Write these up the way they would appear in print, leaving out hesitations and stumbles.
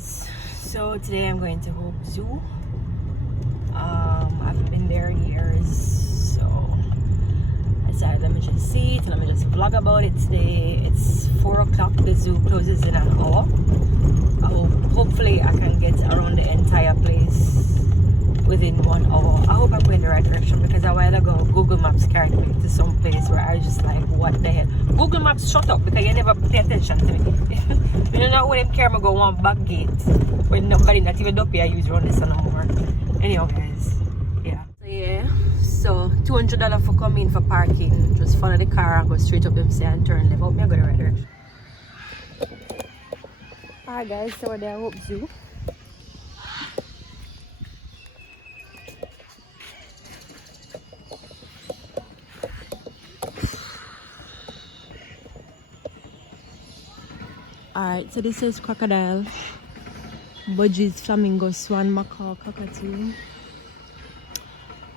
guys, so today I'm going to Hope Zoo. I haven't been there in years, so I decided let me just see it and let me just vlog about it today. It's 4 o'clock, the zoo closes in an hour. Hopefully I can get around the entire place within 1 hour. I hope I'm going the right direction, because a while ago Google Maps carried me to some place where I was just like, what the hell? Google Maps, shut up, because you never pay attention to me. You don't know when them carry me go one back gate when nobody not even up here use run this no more. Anyhow guys, so $200 for coming for parking. Just follow the car and go straight up them say and turn left. Hope me I go the right direction. Alright guys, so we're there at Hope Zoo. Alright, so this is crocodile, budgies, flamingos, swan, macaw, cockatoo,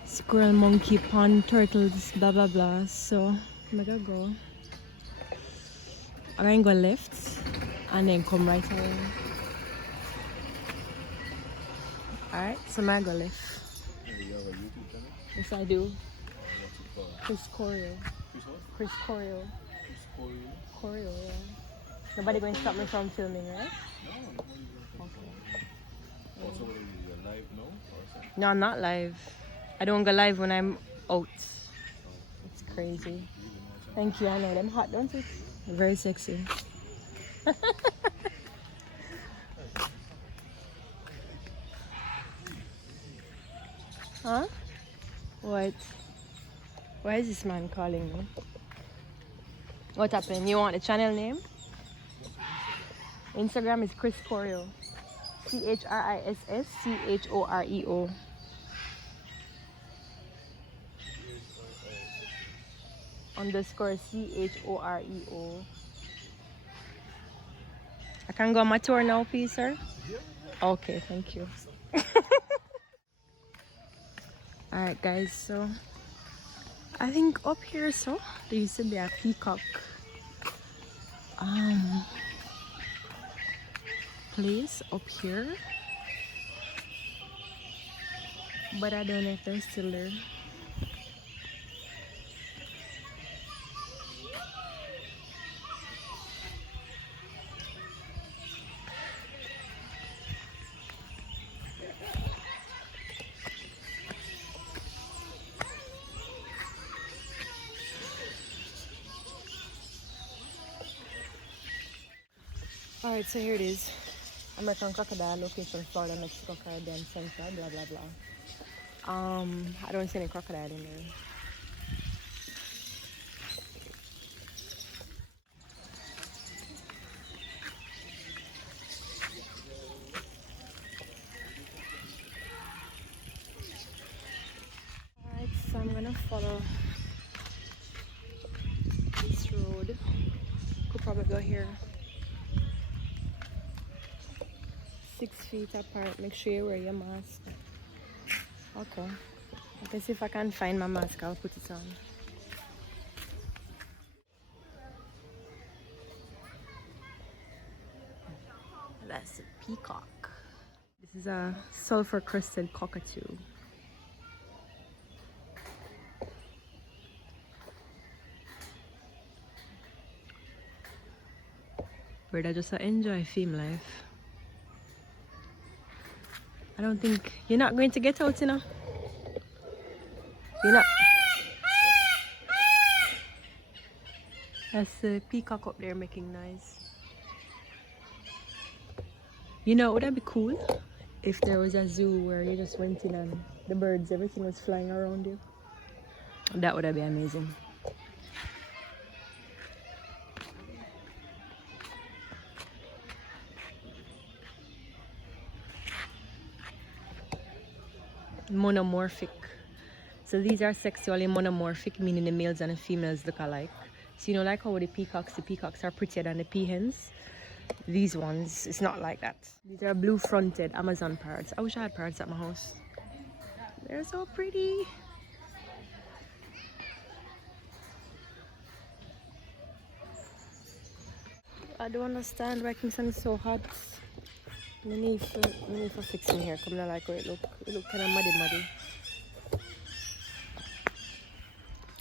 squirrel, monkey, pond, turtles, blah blah blah. So I'm gonna go. I'm gonna go left and then come right away. Alright, so I'm gonna go left. You have a YouTube channel? Yes I do. What's it called? Choreo. Chris what? Choreo. Chris Choreo? Choreo, yeah. Nobody going to stop me from filming, right? No, nobody's going to Okay. Also, what are you live now? Or something? No, I'm not live. I don't go live when I'm out. It's crazy. Thank you, I know them hot, don't it? Very sexy. Huh? What? Why is this man calling me? What happened? You want the channel name? Instagram is Chris Choreo. ChrissChoreo. _ CHOREO. I can go on my tour now, please, sir? Yeah. Okay, thank you. Alright guys, so I think up here, so there used to be a peacock place up here, but I don't know if they're still there. Alright, so here it is. American crocodile, location Florida, Mexico, Caribbean, Central, blah blah blah. I don't see any crocodile in there. Alright, so I'm gonna follow this road. Could probably go here. 6 feet apart. Make sure you wear your mask. Okay. Let's see if I can find my mask. I'll put it on. That's a peacock. This is a sulfur-crested cockatoo. Where I just enjoy film life. I don't think you're not going to get out, you know. You're not. That's the peacock up there making noise. You know, would that be cool if there was a zoo where you just went in and the birds, everything was flying around you? That would be amazing. Monomorphic. So these are sexually monomorphic, meaning the males and the females look alike. So you know, like how the peacocks are prettier than the peahens. These ones, it's not like that. These are blue-fronted Amazon parrots. I wish I had parrots at my house. They're so pretty. I don't understand why Kingston is so hot. I need for fixing here. Come on, like it look kind of muddy.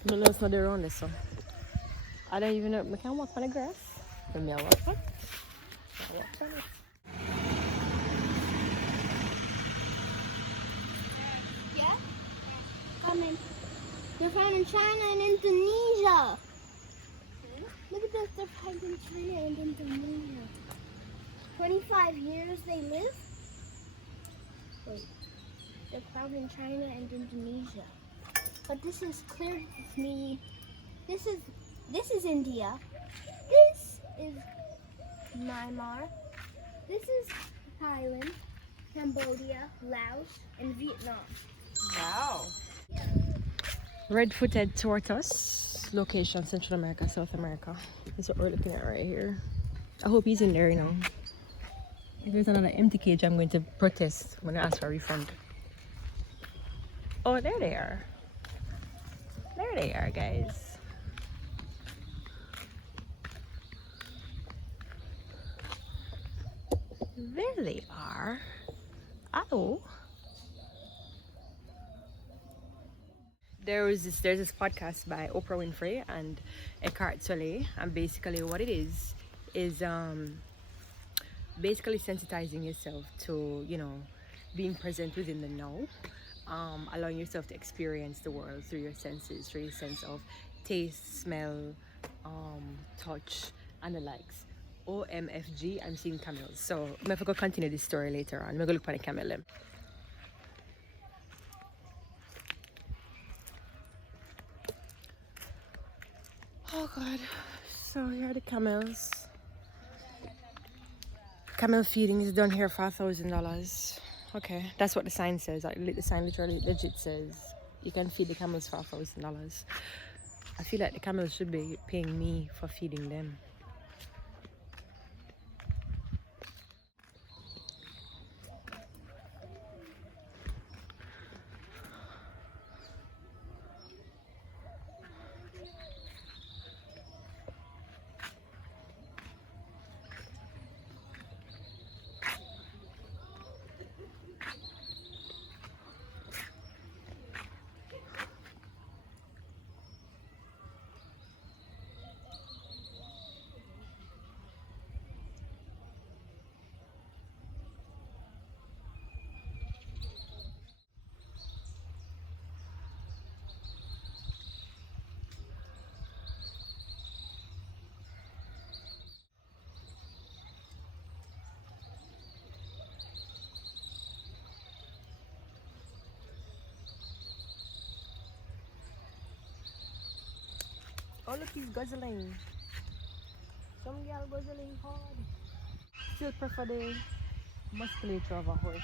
No, it's not around this, so I don't even know. I can walk on the grass. Let me walk on it. Yeah? Coming. They're found in China and Indonesia. Look at this. They're found in China and Indonesia. 25 years they live? Wait. They're found in China and Indonesia. But this is clear to me. This is India. This is Myanmar. This is Thailand, Cambodia, Laos, and Vietnam. Wow. Red-footed tortoise, location Central America, South America. That's what we're looking at right here. I hope he's in there, you know. If there's another empty cage, I'm going to protest. I'm going to ask for a refund. Oh, there they are. There they are, guys. There they are. Oh. There's this podcast by Oprah Winfrey and Eckhart Tolle, and basically what it is basically sensitizing yourself to, you know, being present within the now, allowing yourself to experience the world through your senses, through your sense of taste, smell, touch, and the likes. OMFG, I'm seeing camels. So I'm going to continue this story later on. I'm going to look for the camel. Oh God. So here are the camels. Camel feeding is done here for $1,000. Okay, that's what the sign says. The sign literally legit says you can feed the camels for $1,000. I feel like the camels should be paying me for feeding them. Oh look, he's guzzling. Some girl guzzling hard. Still prefer the musculature of a horse.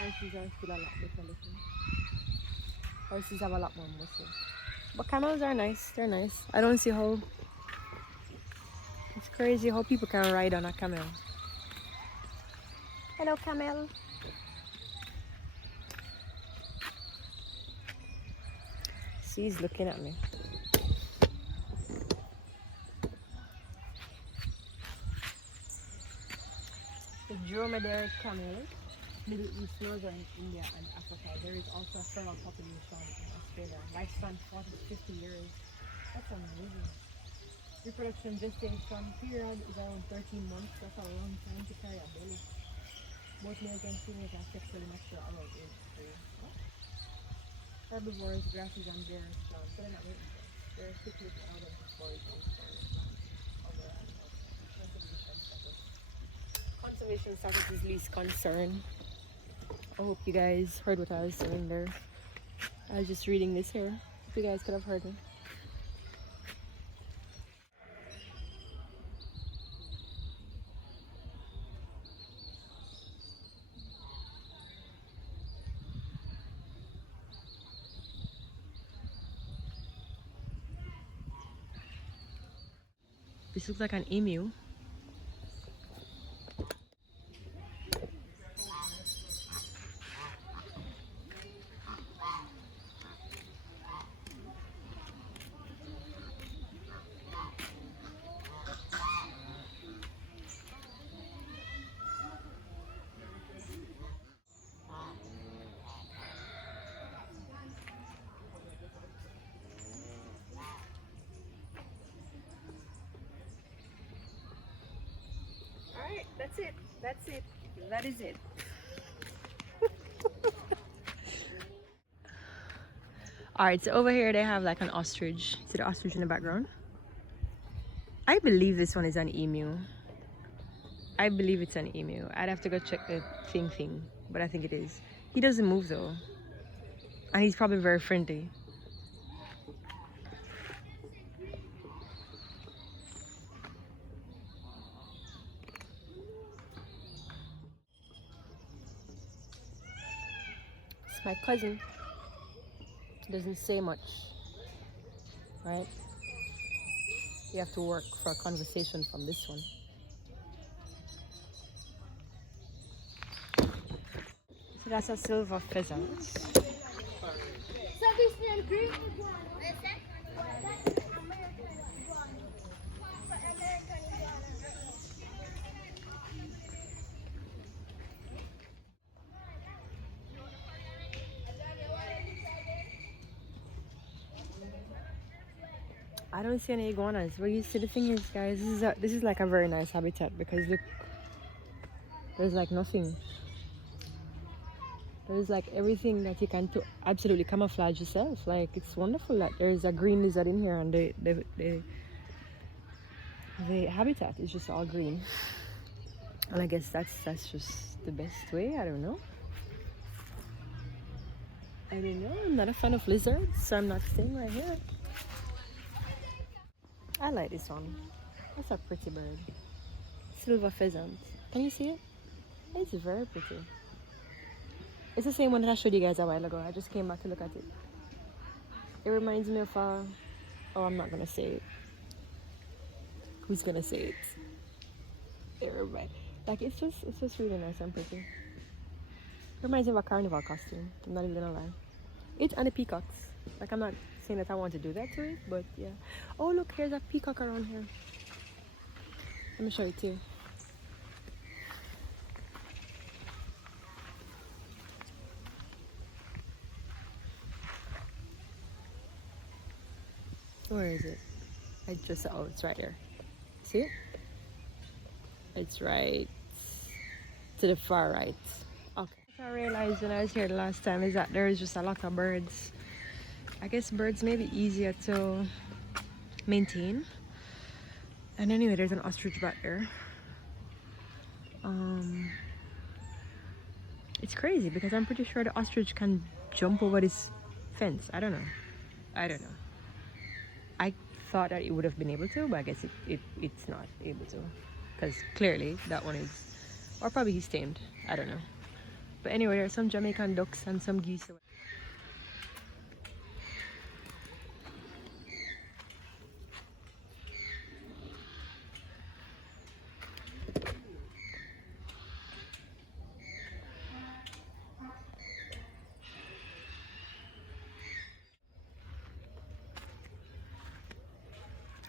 Horses are still a lot better looking. Horses have a lot more muscle. But camels are nice, they're nice. I don't see how... It's crazy how people can ride on a camel. Hello, camel. See, he's looking at me. The dromedary camel, Middle East, Northern India and Africa. There is also a feral population in Australia. Lifespan 40 to 50 years. That's amazing. Reproduction gestation period is around 13 months. That's a long time to carry a belly. Both males and females are sexually mature around age 3. Herbivores, grasses and berries plants. So they're not eating them. They're strictly out of the forest and other animals. Conservation status is least concern. I hope you guys heard what I was saying there. I was just reading this here. If you guys could have heard me. This looks like an emu. That's it. That's it. That is it. Alright, so over here they have like an ostrich. See the ostrich in the background? I believe this one is an emu. I believe it's an emu. I'd have to go check the thing, but I think it is. He doesn't move though. And he's probably very friendly. It's my cousin. Doesn't say much, right? You have to work for a conversation from this one. So that's a silver pheasant. So this is a Greek iguana. That's an American iguana. American iguana. I don't see any iguanas. Where you see the thing is, guys, this is like a very nice habitat because look, there's like nothing. There's like everything that you can to absolutely camouflage yourself. Like it's wonderful that there's a green lizard in here and the habitat is just all green. And I guess that's just the best way. I don't know. I'm not a fan of lizards, so I'm not staying right here. I like this one. That's a pretty bird. Silver pheasant. Can you see it? It's very pretty. It's the same one that I showed you guys a while ago. I just came back to look at it. It reminds me of oh, I'm not gonna say it. Who's gonna say it? Everybody. Like it's just really nice and pretty. It reminds me of a carnival costume. I'm not even gonna lie. It and the peacocks. Like I'm not saying that I want to do that to it, but yeah. Oh look, here's a peacock around here. Let me show you too. Where is it? Oh, it's right there. See it? It's right to the far right. Okay. What I realized when I was here the last time is that there is just a lot of birds. I guess birds may be easier to maintain. And anyway, there's an ostrich back there. It's crazy because I'm pretty sure the ostrich can jump over this fence. I don't know. I thought that it would have been able to, but I guess it's not able to. Because clearly that one is, or probably he's tamed. I don't know. But anyway, there are some Jamaican ducks and some geese.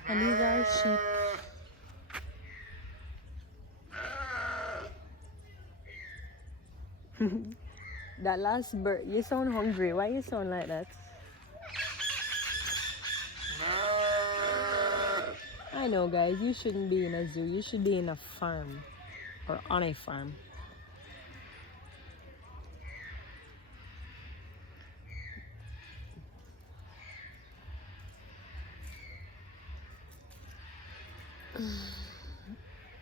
And these are sheep. That last bird, you sound hungry. Why you sound like that? I know, guys, you shouldn't be in a zoo. You should be in a farm or on a farm.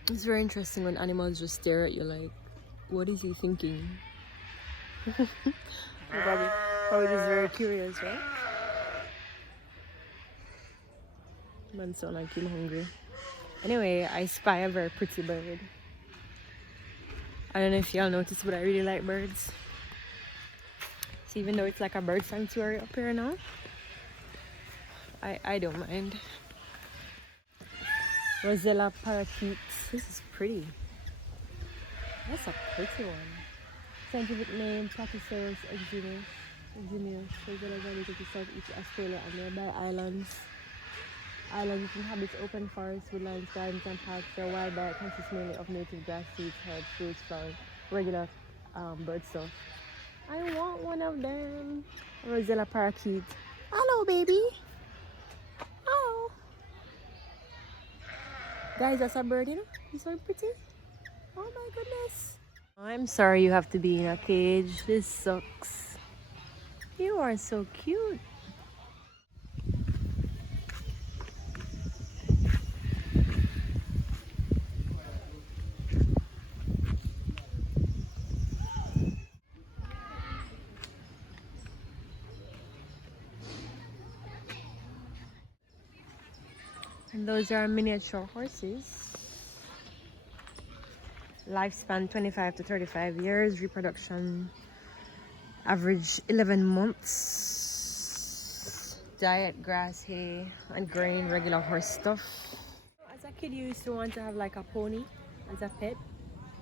It's very interesting when animals just stare at you like, what is he thinking? probably just very curious, right? Man sound like him hungry. Anyway, I spy a very pretty bird. I don't know if y'all noticed, but I really like birds. So even though it's like a bird sanctuary up here now, I don't mind. Rosella parakeets. This is pretty. That's a pretty one. Scientific name Platycerus exiguus. Rosella is native to Southeast Australia and nearby islands. Islands inhabit open forests, woodlands, gardens, and parks. Their wild diet consists mainly of native grass, seeds, herbs, fruits, flowers, regular bird stuff. I want one of them. Rosella parakeet. Hello, baby. Oh. Guys, that's a bird, you know? He's so pretty. Oh my goodness. I'm sorry you have to be in a cage. This sucks. You are so cute. And those are miniature horses. Lifespan 25 to 35 years. Reproduction average 11 months. Diet grass, hay, and grain, regular horse stuff. As a kid, you used to want to have like a pony as a pet.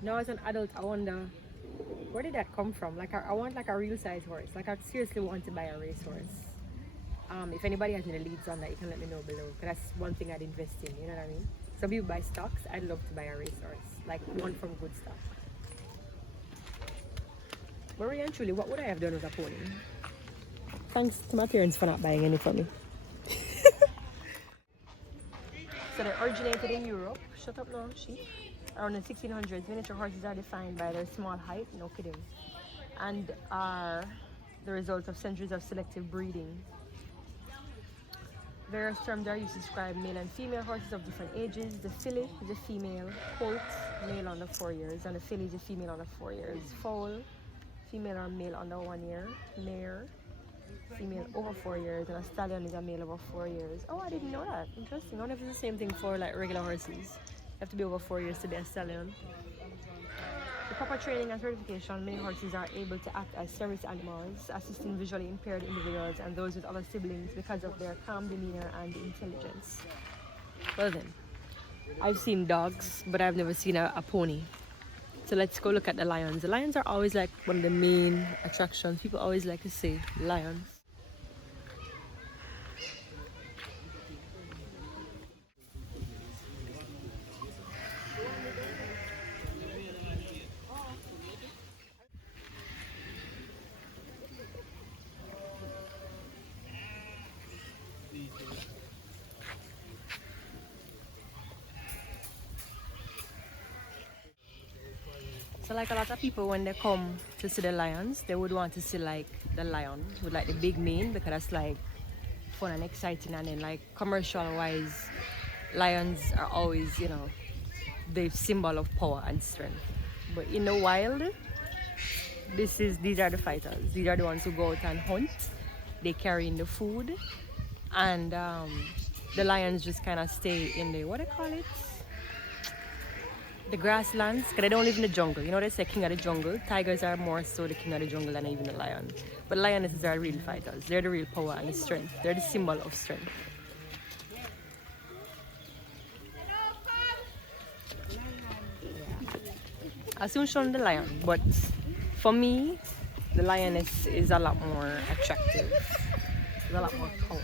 Now as an adult, I wonder, where did that come from? Like I want like a real size horse. Like I seriously want to buy a racehorse. If anybody has any leads on that, you can let me know below. Because that's one thing I'd invest in, you know what I mean? Some people buy stocks. I'd love to buy a racehorse. Like one from good stock. But really and truly, what would I have done with a pony? Thanks to my parents for not buying any for me. So they originated in Europe. Shut up now, sheep. Around the 1600s, miniature horses are defined by their small height, no kidding, and are the result of centuries of selective breeding. Various terms are used to describe male and female horses of different ages. The filly is a female, colt, male under 4 years, and the filly is a female under 4 years. Foal, female or male under 1 year. Mare, female over 4 years, and a stallion is a male over 4 years. Oh, I didn't know that. Interesting. I wonder if it's the same thing for like regular horses. You have to be over 4 years to be a stallion. With proper training and certification, many horses are able to act as service animals, assisting visually impaired individuals and those with other siblings because of their calm demeanor and intelligence. Well then, I've seen dogs, but I've never seen a pony. So let's go look at the lions. The lions are always like one of the main attractions. People always like to say lions. So like a lot of people, when they come to see the lions, they would want to see like the lion with like the big mane, because that's like fun and exciting. And then like commercial wise, lions are always, you know, the symbol of power and strength. But in the wild, these are the fighters. These are the ones who go out and hunt. They carry in the food, and the lions just kind of stay in the, what do they call it? The grasslands, because they don't live in the jungle. You know, they say king of the jungle. Tigers are more so the king of the jungle than even the lion. But lionesses are real fighters. They're the real power and the strength. They're the symbol of strength. I soon show them the lion, but for me, the lioness is a lot more attractive. There's a lot more power.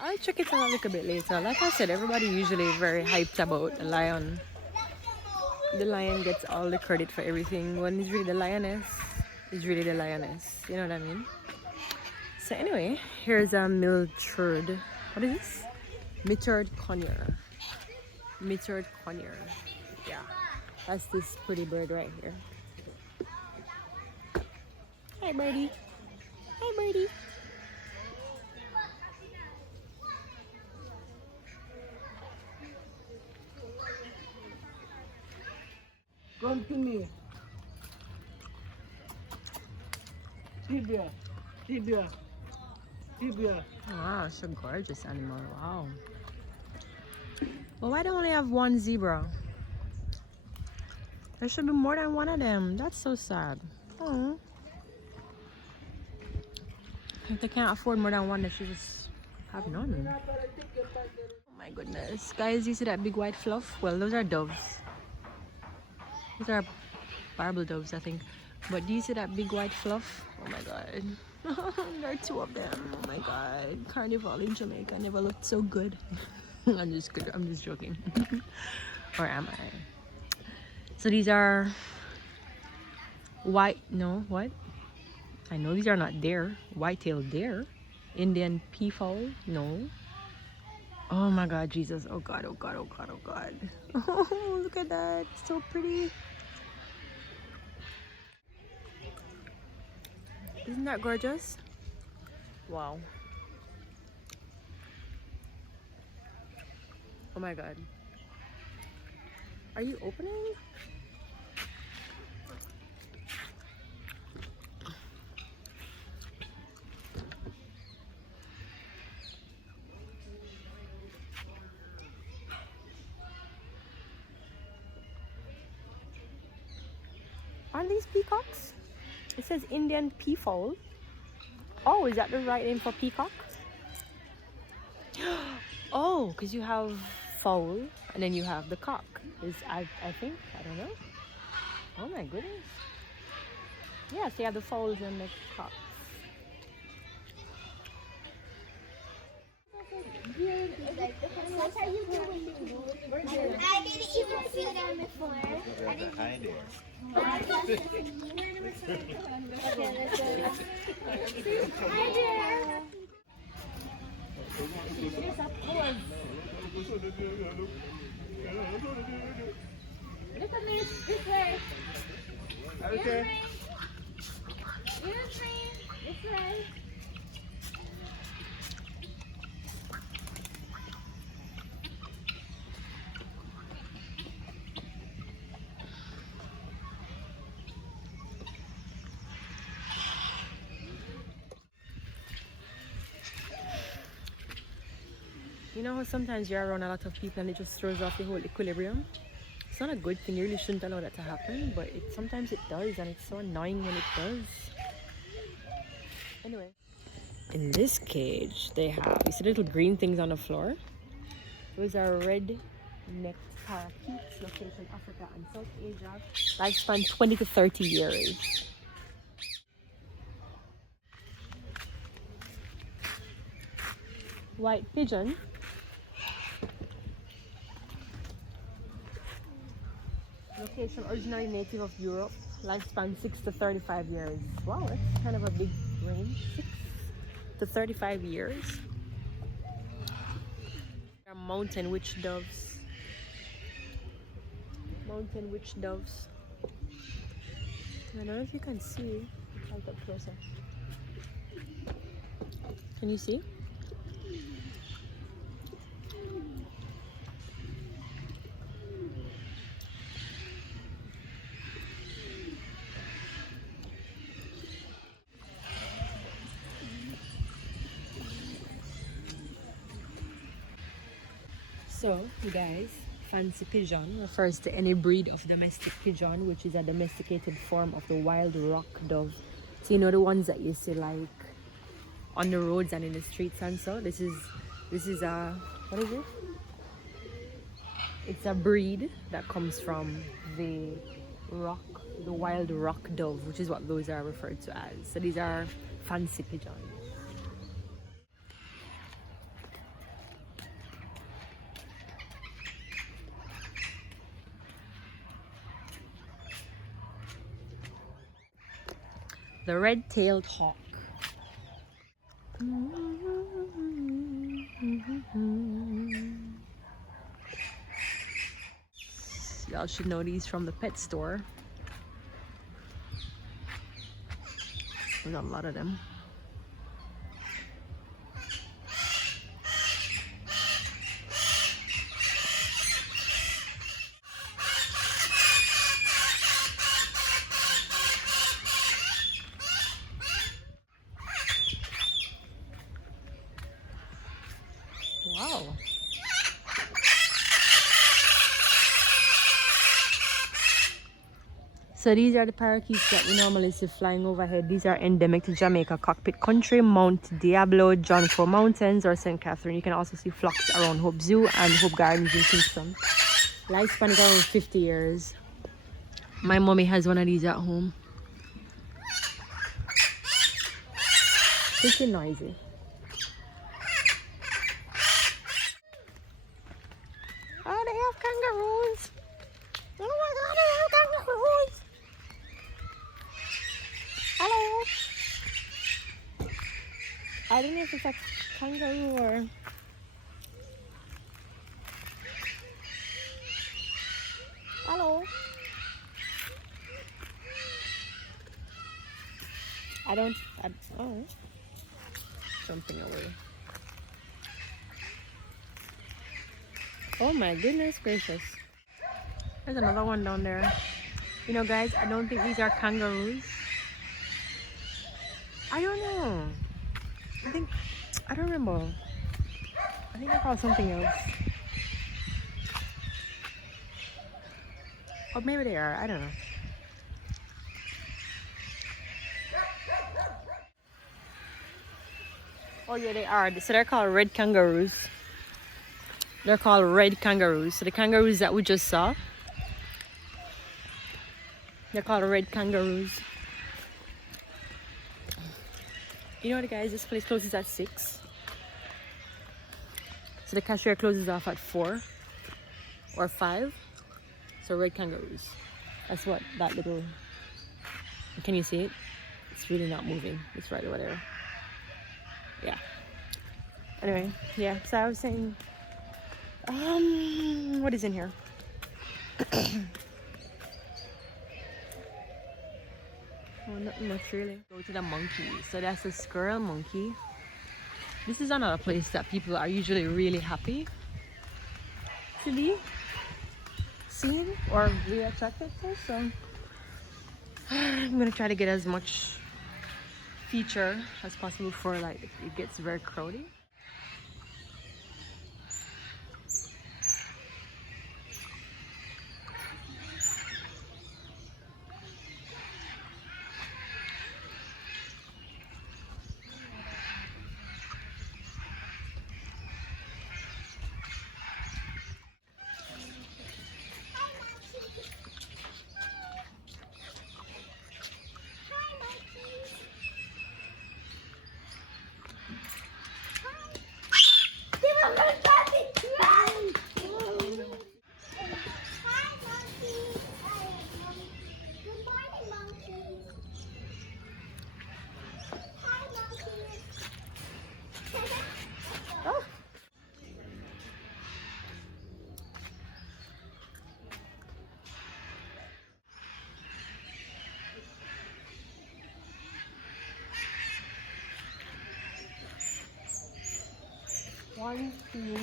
I'll check it out a little bit later. Like I said, everybody usually very hyped about the lion. The lion gets all the credit for everything, when it's really the lioness. It's really the lioness. You know what I mean? So anyway, here's a mitured. What is this? Mitured conure. Mitured conure. Yeah. That's this pretty bird right here. Hi, birdie. Hi, birdie. Come to me. Tibia. Tibia. Tibia. Wow, it's a gorgeous animal. Wow. Well, why don't we have one zebra? There should be more than one of them. That's so sad. Oh. If they can't afford more than one, they should just have none. Oh my goodness. Guys, you see that big white fluff? Well, those are doves. Those are barbel doves, I think. But do you see that big white fluff? Oh my god. There are two of them. Oh my god. Carnival in Jamaica never looked so good. I'm just joking. Or am I? So these are White, no, what? I know these are not deer. White-tailed deer. Indian peafowl, no. Oh my God, Jesus. Oh God, oh God, oh God, oh God. Oh, look at that. So pretty. Isn't that gorgeous? Wow. Oh my God. Are you opening? Aren't these peacocks? It says Indian peafowl. Oh, is that the right name for peacock? Oh, because you have fowl and then you have the cock. I think, I don't know. Oh my goodness. Yes, you have the fowls and the cocks. What are you doing? I didn't even see them before. I didn't Hi there. Hi there. Look at me, this way. Okay. Excuse me, this way. You know how sometimes you're around a lot of people and it just throws off the whole equilibrium? It's not a good thing. You really shouldn't allow that to happen, but sometimes it does, and it's so annoying when it does. Anyway, in this cage they have, you see the little green things on the floor? Those are red-necked parakeets located in Africa and South Asia. Lifespan 20 to 30 years. White pigeon. Location originally native of Europe. Lifespan 6 to 35 years. Wow, that's kind of a big range. 6 to 35 years. They're mountain witch doves. Mountain witch doves. I don't know if you can see. I'll get closer. Can you see? So, you guys, fancy pigeon refers to any breed of domestic pigeon, which is a domesticated form of the wild rock dove. So you know the ones that you see like on the roads and in the streets and so. This is a, what is it? It's a breed that comes from the wild rock dove, which is what those are referred to as. So these are fancy pigeons. The red-tailed hawk. Y'all should know these from the pet store. There's a lot of them. Wow. So these are the parakeets that we normally see flying overhead. These are endemic to Jamaica cockpit country, Mount Diablo, John Crow Mountains, or St. Catherine. You can also see flocks around Hope Zoo and Hope Gardens in Kingston. Lifespan is around 50 years. My mommy has one of these at home. Pretty noisy. Oh, they have kangaroos. Oh my God, they have kangaroos. I don't know if it's a kangaroo or... Hello. Oh. Jumping away. Oh my goodness gracious. There's another one down there. You know guys, I don't think these are kangaroos. I don't know. I don't remember. I think they're called something else. Or maybe they are, I don't know. Oh yeah, they are. So they're called red kangaroos. They're called red kangaroos. So the kangaroos that we just saw, they're called red kangaroos. You know what guys, this place closes at 6. So the cashier closes off at 4 or 5. So red kangaroos. That's what that little, can you see it? It's really not moving. It's right over there. Yeah. Anyway, yeah, so I was saying, what is in here? Oh, nothing much really. Go to the monkey. So that's a squirrel monkey. This is another place that people are usually really happy to be seen or really attracted to. So I'm gonna try to get as much feature as possible for like it gets very crowded. One, two,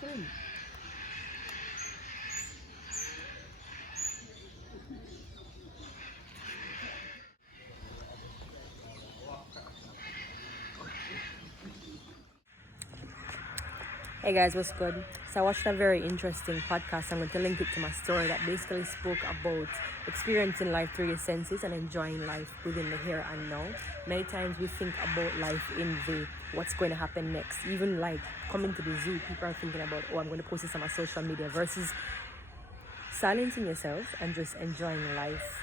three. Hey guys, what's good? So I watched a very interesting podcast. I'm going to link it to my story that basically spoke about experiencing life through your senses and enjoying life within the here and now. Many times we think about life in the what's going to happen next. Even like coming to the zoo, people are thinking about, oh, I'm going to post this on my social media, versus silencing yourself and just enjoying life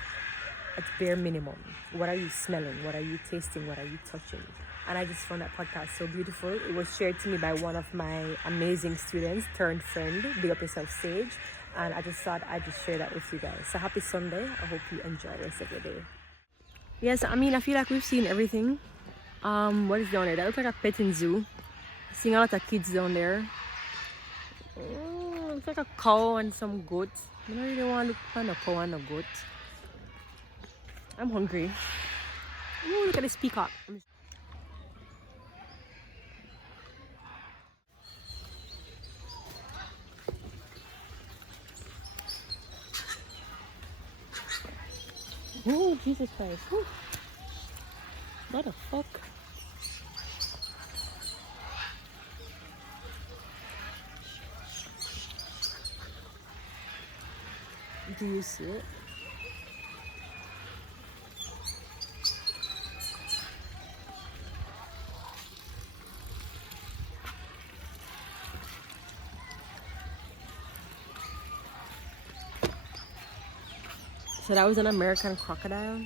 at bare minimum. What are you smelling? What are you tasting? What are you touching? And I just found that podcast so beautiful. It was shared to me by one of my amazing students turned friend, Big Up Yourself Sage. And I just thought I'd just share that with you guys. So happy Sunday. I hope you enjoy the rest of your day. Yes, I mean, I feel like we've seen everything. What is down there? That looks like a petting zoo. Seeing a lot of kids down there. Oh, looks like a cow and some goats. I don't really want to look at a cow and a goat. I'm hungry. Oh, look at this peacock. Oh, Jesus Christ. Whew. What the fuck? Do you see it? So that was an American crocodile.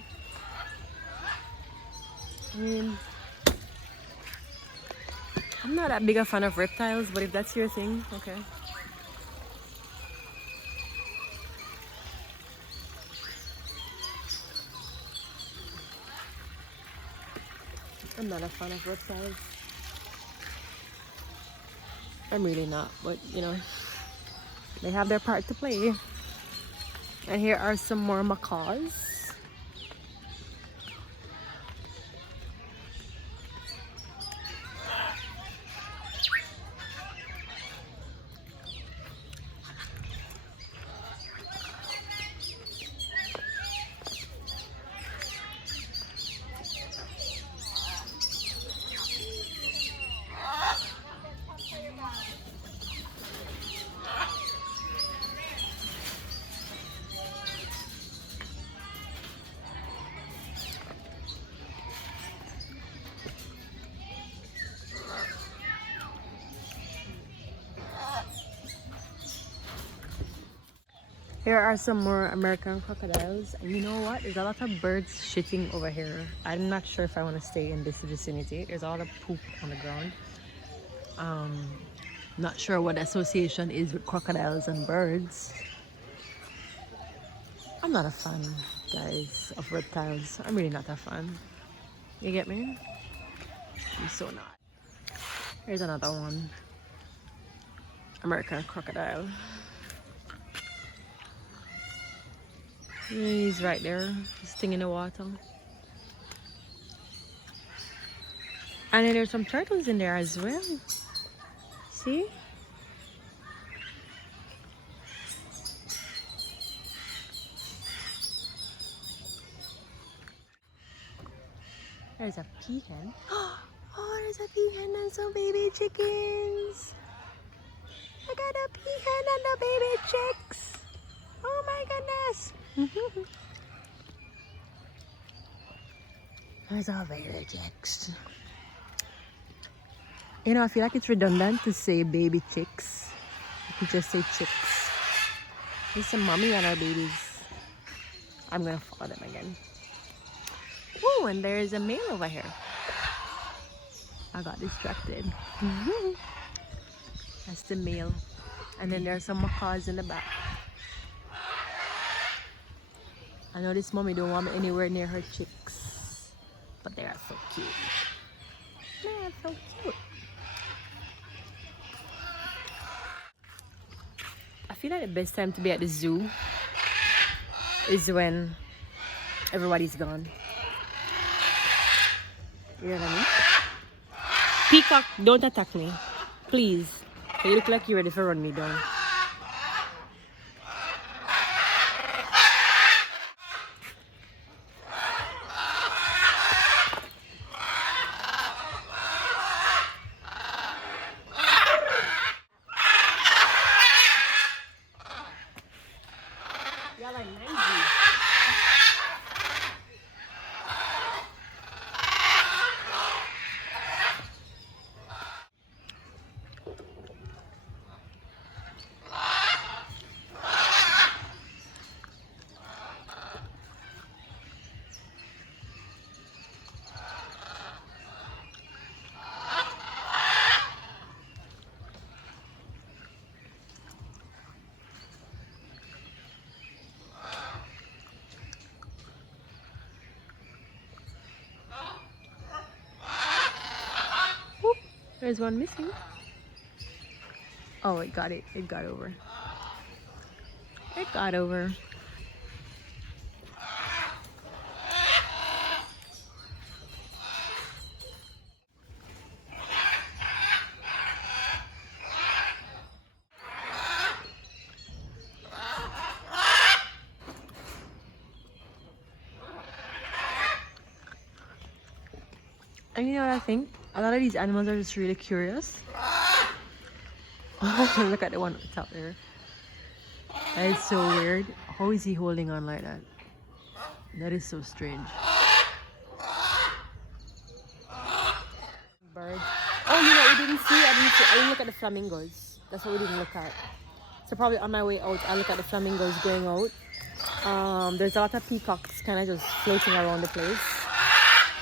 I mean, I'm not that big a fan of reptiles, but if that's your thing, okay. I'm not a fan of reptiles. I'm really not, but you know, they have their part to play. And here are some more macaws. Here are some more American crocodiles. And you know what? There's a lot of birds shitting over here. I'm not sure if I want to stay in this vicinity. There's a lot of poop on the ground. Not sure what the association is with crocodiles and birds. I'm not a fan, guys, of reptiles. I'm really not a fan. You get me? I'm so not. Here's another one. American crocodile. He's right there, sitting in the water. And then there's some turtles in there as well. See? There's a pecan. Oh, there's a pecan and some baby chickens. I got a pecan and the baby chicks. Oh my goodness. There's our baby chicks. You know, I feel like it's redundant to say baby chicks. You could just say chicks. There's some mommy and our babies. I'm gonna follow them again. Oh, and there's a male over here. I got distracted. That's the male. And then there's some macaws in the back. I know this mommy don't want me anywhere near her chicks, but they are so cute. They are so cute. I feel like the best time to be at the zoo is when everybody's gone. You know what I mean? Peacock, don't attack me, please. You look like you're ready to run me down. There's one missing. Oh, it got it. It got over. It got over. And you know what I think? A lot of these animals are just really curious. Look at the one up the top there. That is so weird. How is he holding on like that? That is so strange. Birds. Oh, you know what we didn't see? I didn't look at the flamingos. That's what we didn't look at. So probably on my way out, I look at the flamingos going out. There's a lot of peacocks kind of just floating around the place.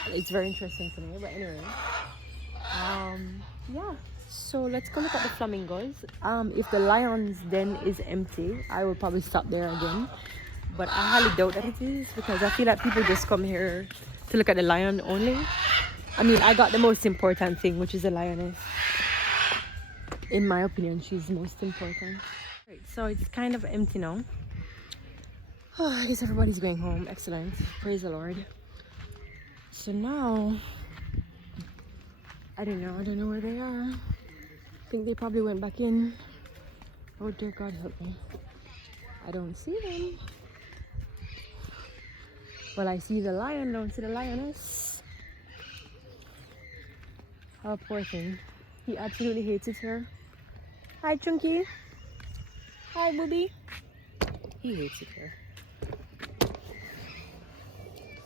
It's very interesting to me, but anyway. Yeah, so let's go look at the flamingos. If the lion's den is empty, I will probably stop there again, but I highly doubt that it is, because I feel like people just come here to look at the lion only. I mean, I got the most important thing, which is a lioness. In my opinion, she's the most important. Right, so it's kind of empty now. Oh, I guess everybody's going home. Excellent. Praise the Lord. So now, I don't know where they are. I think they probably went back in. Oh dear God, help me. I don't see them. Well, I see the lion, don't see the lioness. Oh, poor thing. He absolutely hates it here. Hi, Chunky. Hi, Booby. He hates it here.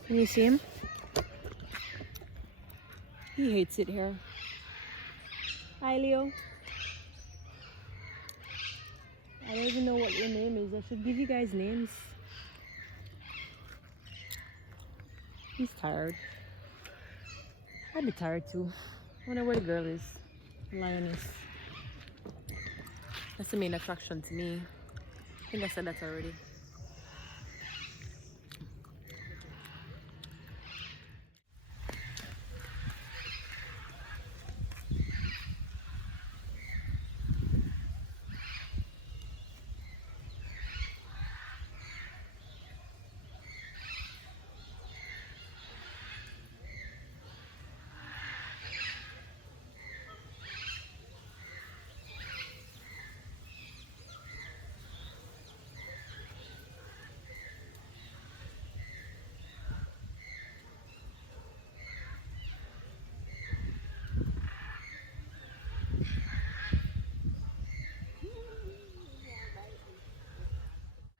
Can you see him? He hates it here. Hi, Leo. I don't even know what your name is. I should give you guys names. He's tired. I'd be tired too. I wonder where the girl is. Lioness. That's the main attraction to me. I think I said that already.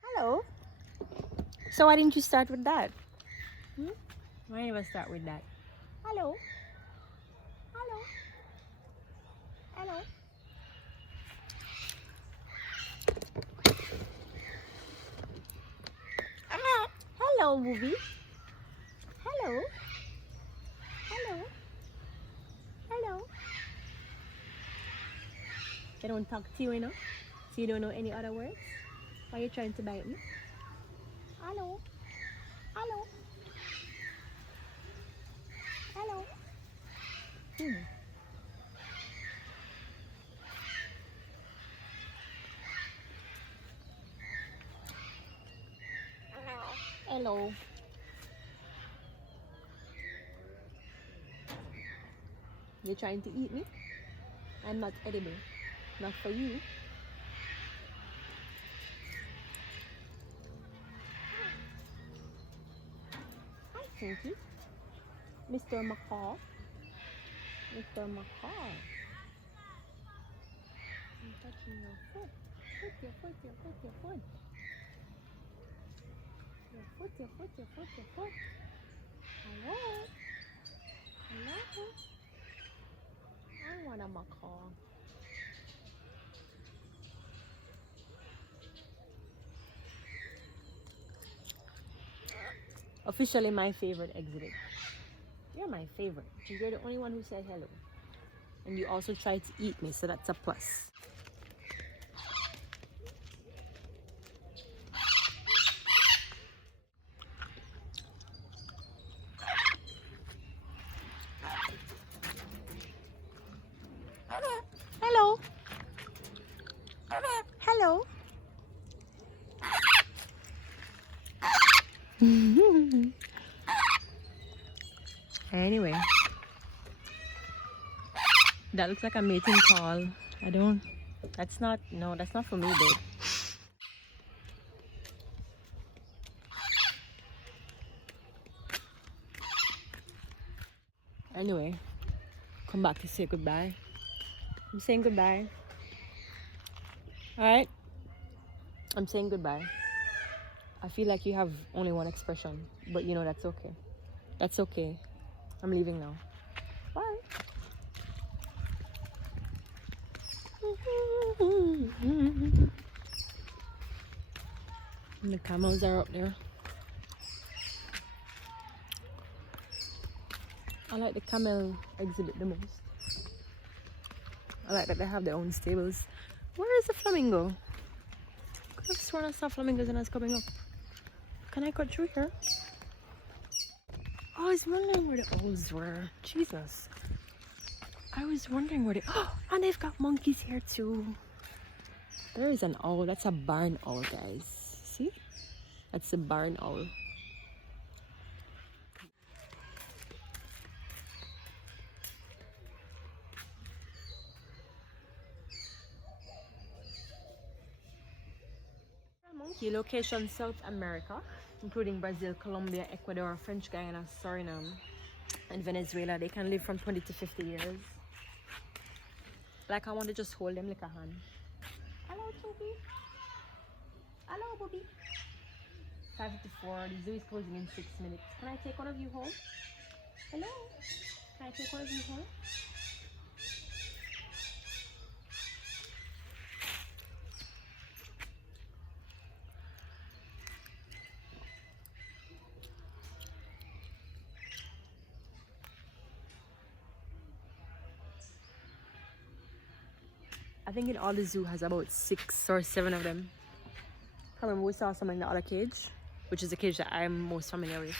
Hello. So why didn't you start with that? Why didn't you start with that? Hello. Hello. Hello. Hello, Booby. Hello. Hello. Hello. They don't talk to you, you know? So you don't know any other words? Why are you trying to bite me? Hello. Hello. Hello. Hello. You're trying to eat me? I'm not edible. Not for you. Hi, Pinky. Mr. Macaw. Mr. Macaw. I'm touching your foot. Your foot. Your foot. Hello. Hello. I want a macaw. Officially my favorite exhibit. You're my favorite. You're the only one who said hello. And you also tried to eat me, so that's a plus. Hello. Hello. Anyway, that looks like a mating call. That's not for me, babe. Anyway, come back to say goodbye. I'm saying goodbye. Alright? I'm saying goodbye. I feel like you have only one expression, but you know that's okay. That's okay. I'm leaving now. Bye. And the camels are up there. I like the camel exhibit the most. I like that they have their own stables. Where is the flamingo? I could have sworn I saw flamingos and I was coming up. Can I cut through here? I was wondering where the owls were. Jesus. I was wondering where they... Oh, and they've got monkeys here too. There is an owl. That's a barn owl, guys. See? That's a barn owl. Monkey location South America, including Brazil, Colombia, Ecuador, French Guiana, Suriname, and Venezuela. They can live from 20 to 50 years. Like, I want to just hold them like a hand. Hello, Toby. Hello, Bobby. 5:54. The zoo is closing in 6 minutes. Can I take one of you home? Hello? Can I take one of you home? I think in all the zoo has about 6 or 7 of them. I remember we saw some in the other cage, which is the cage that I'm most familiar with.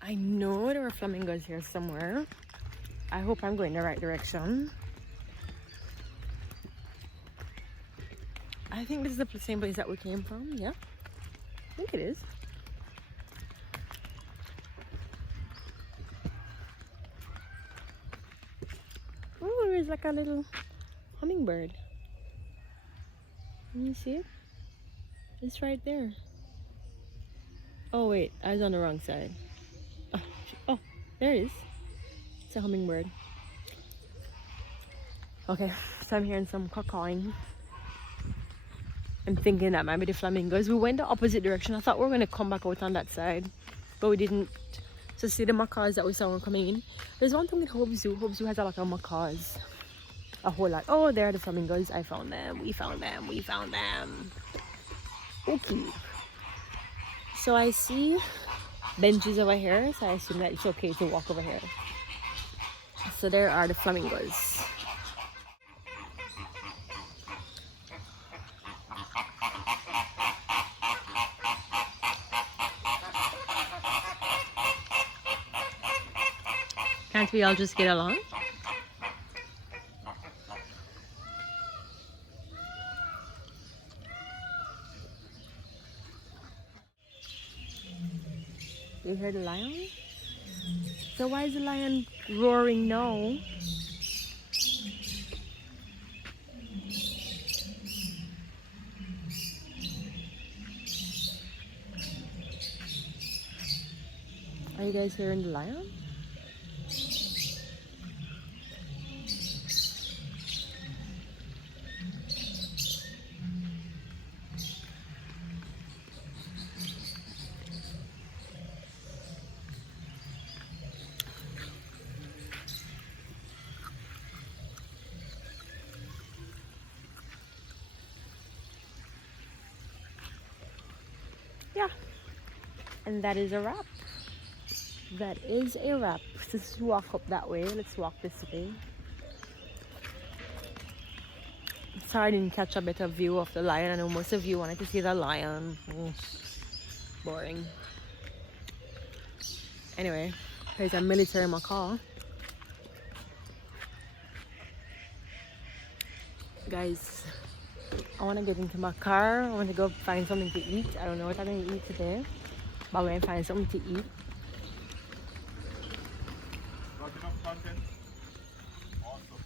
I know there are flamingos here somewhere. I hope I'm going the right direction. I think this is the same place that we came from, yeah? I think it is. Oh, there's like a little hummingbird. Can you see it? It's right there. Oh wait, I was on the wrong side. Oh, there it is. It's a hummingbird. Okay, so I'm hearing some cawing. I'm thinking that might be the flamingos. We went the opposite direction. I thought we were going to come back out on that side, but we didn't. So see the macaws that we saw when coming in. There's one thing with Hope Zoo. Hope Zoo has a lot of macaws. A whole lot. Oh, there are the flamingos. I found them. We found them. We found them. Okay. So I see benches over here. So I assume that it's okay to walk over here. So there are the flamingos. Can't we all just get along? You hear the lion? So why is the lion roaring now? Are you guys hearing the lion? Yeah, and that is a wrap. That is a wrap. Let's walk up that way. Let's walk this way. Sorry I didn't catch a better view of the lion. I know most of you wanted to see the lion. Boring. Anyway, there's a military macaw. Guys, I want to get into my car. I want to go find something to eat. I don't know what I'm going to eat today, but I'm going to find something to eat. Got enough content? Awesome.